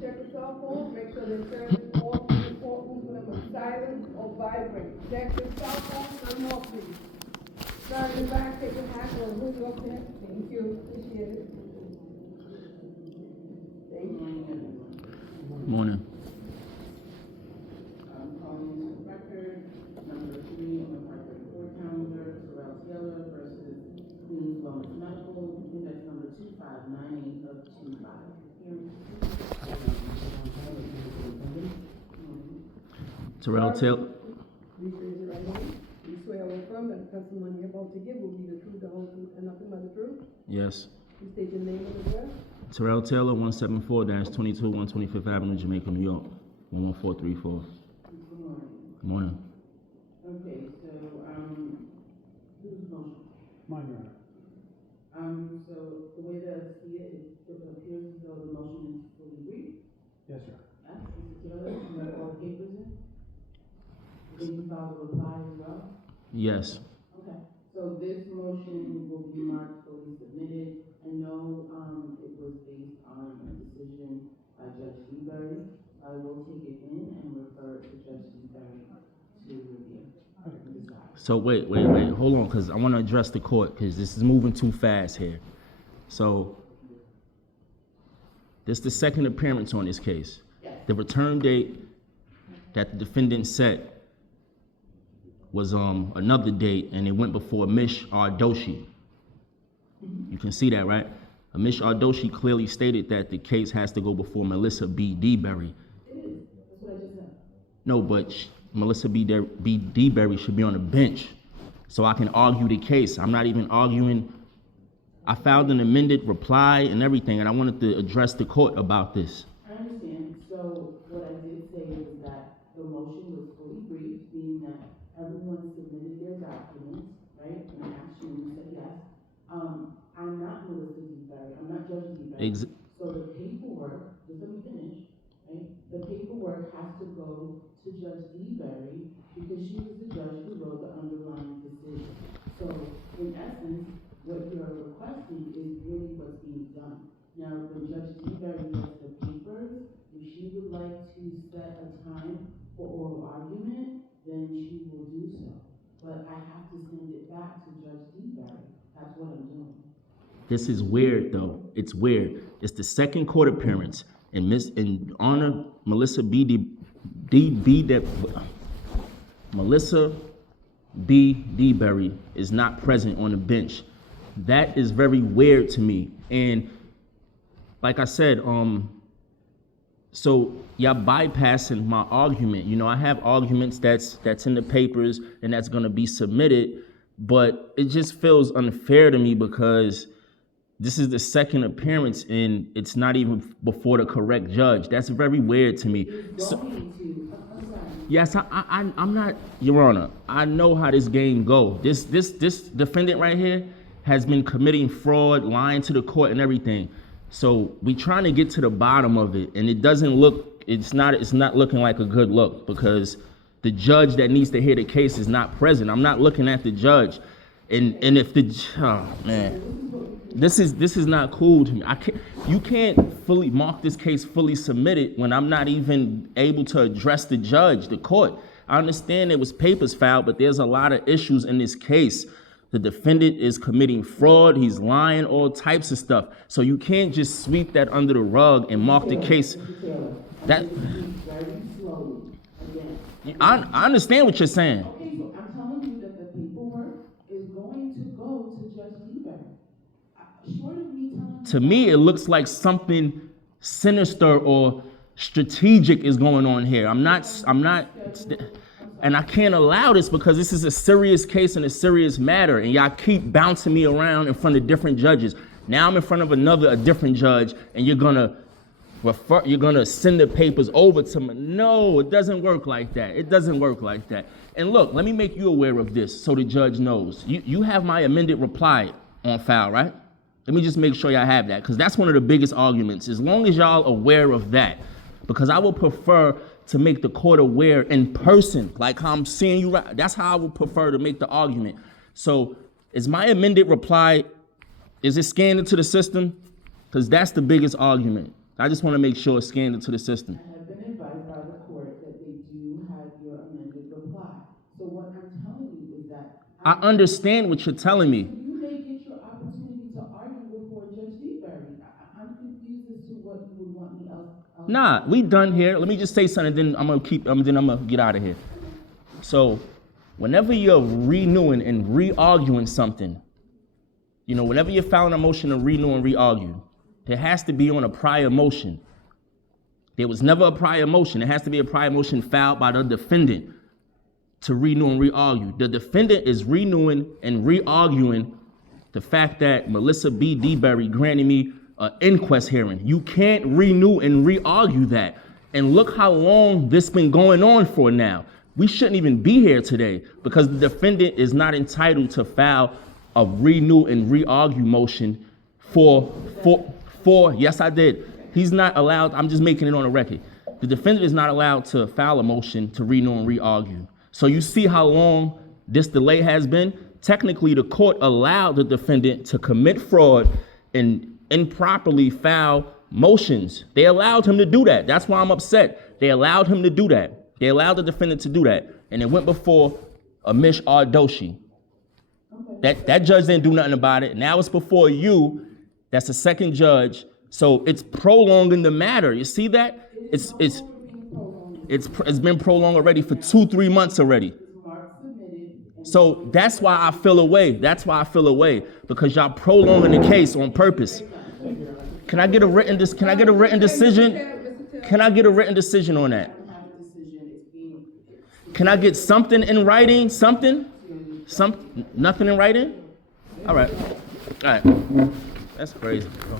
Check your cell phones, make sure they're turned off in the courtroom so them are silent or vibrate. Check your cell phones, no more please. Sir, in the back, take your hat or hood you up there. Thank you, appreciate it. Thank you. Morning. I'm calling to record number 3 on the Part 34 calendar, Terrell Taylor versus Queens Wellness Medical, index number 2598 of 25. Terrell Taylor. Please raise your right hand. You swear or affirm that the testimony you're about to give will be the truth, the whole truth, and nothing but the truth? Yes. You state your name and address. Terrell Taylor, 174-22, 125th Avenue, Jamaica, New York, 11434. Good morning. Okay, so, who's motion? Mine, Your Honor. So the way that I see it, it appears as though the motion is fully brief. Yes, sir. Yes, Mr. Taylor, you have all the papers in? Did you file the reply as well? Yes. Okay, so this motion will be marked fully submitted. I know, it was based on a decision by Judge Dewberry. I will take it in and refer it to Judge Dewberry to review. So wait, hold on, because I want to address the court, because this is moving too fast here. So, this is the second appearance on this case. The return date that the defendant set was another date, and it went before Amish Ardoshi. You can see that, right? Amish Ardoshi clearly stated that the case has to go before Melissa B. Dewberry. It is, that's what I just said. No, but Melissa B. Dewberry should be on the bench so I can argue the case. I'm not even arguing. I filed an amended reply and everything, and I wanted to address the court about this. I understand. So what I did say is that the motion was fully briefed, meaning that everyone submitted their documents, right? And I asked you, and you said yes. I'm not Melissa Dewberry. I'm not Judge Dewberry. So the paperwork, just let me finish, right? The paperwork has to go to Judge Dewberry because she was the judge who wrote the underlying decision. So in essence, what you're requesting is really what's being done. Now, when Judge Dewberry gets the papers, if she would like to set a time for oral argument, then she will do so. But I have to send it back to Judge Dewberry. That's what I'm doing. This is weird, though. It's weird. It's the second court appearance, and Honor Melissa Melissa B. Dewberry is not present on the bench. That is very weird to me. And like I said, so y'all bypassing my argument. You know, I have arguments that's in the papers and that's gonna be submitted, but it just feels unfair to me because this is the second appearance and it's not even before the correct judge. That's very weird to me. Yes, I'm not, Your Honor. I know how this game go. This defendant right here has been committing fraud, lying to the court and everything. So we trying to get to the bottom of it, and it doesn't look, it's not looking like a good look because the judge that needs to hear the case is not present. I'm not looking at the judge, and if the, oh man, this is not cool to me. You can't fully mark this case fully submitted when I'm not even able to address the judge, the court. I understand there was papers filed, but there's a lot of issues in this case. The defendant is committing fraud, he's lying, all types of stuff. So you can't just sweep that under the rug and mark the case. That I understand what you're saying. Okay, so I'm telling you that the paperwork is going to go to Judge Dewberry. Short of me telling you. To me, it looks like something sinister or strategic is going on here. I'm not. And I can't allow this because this is a serious case and a serious matter, and y'all keep bouncing me around in front of different judges. Now I'm in front of a different judge, and you're gonna send the papers over to me. No, it doesn't work like that. It doesn't work like that. And look, let me make you aware of this so the judge knows. You have my amended reply on file, right? Let me just make sure y'all have that, because that's one of the biggest arguments. As long as y'all aware of that, because I would prefer to make the court aware in person, like how I'm seeing you right. That's how I would prefer to make the argument. So is my amended reply, is it scanned into the system? Because that's the biggest argument. I just want to make sure it's scanned into the system. I have been advised by the court that they do have your amended reply. So what I'm telling you is that I understand what you're telling me. you may get your opportunity to argue before Judge DeBerry. I'm confused as to what you would want me else. Nah, we done here. Let me just say something, then I'm gonna get out of here. So, whenever you're renewing and re-arguing something, whenever you're filing a motion to renew and re-argue, there has to be on a prior motion. There was never a prior motion. There has to be a prior motion filed by the defendant to renew and re-argue. The defendant is renewing and re-arguing the fact that Melissa B. DeBerry granted me an inquest hearing. You can't renew and re-argue that. And look how long this been going on for now. We shouldn't even be here today because the defendant is not entitled to file a renew and re-argue motion for, yes, I did. He's not allowed, I'm just making it on the record. The defendant is not allowed to file a motion to renew and re-argue. So you see how long this delay has been? Technically, the court allowed the defendant to commit fraud and improperly file motions. They allowed him to do that. That's why I'm upset. They allowed him to do that. They allowed the defendant to do that. And it went before Amish Ardoshi. That judge didn't do nothing about it. Now it's before you. That's the second judge. So it's prolonging the matter. You see that? It's been prolonged already for 2-3 months already. So that's why I feel away. That's why I feel away, because y'all prolonging the case on purpose. Can I get a written decision? Can I get a written decision on that? Can I get something in writing? Something? Nothing in writing? All right. That's crazy, bro.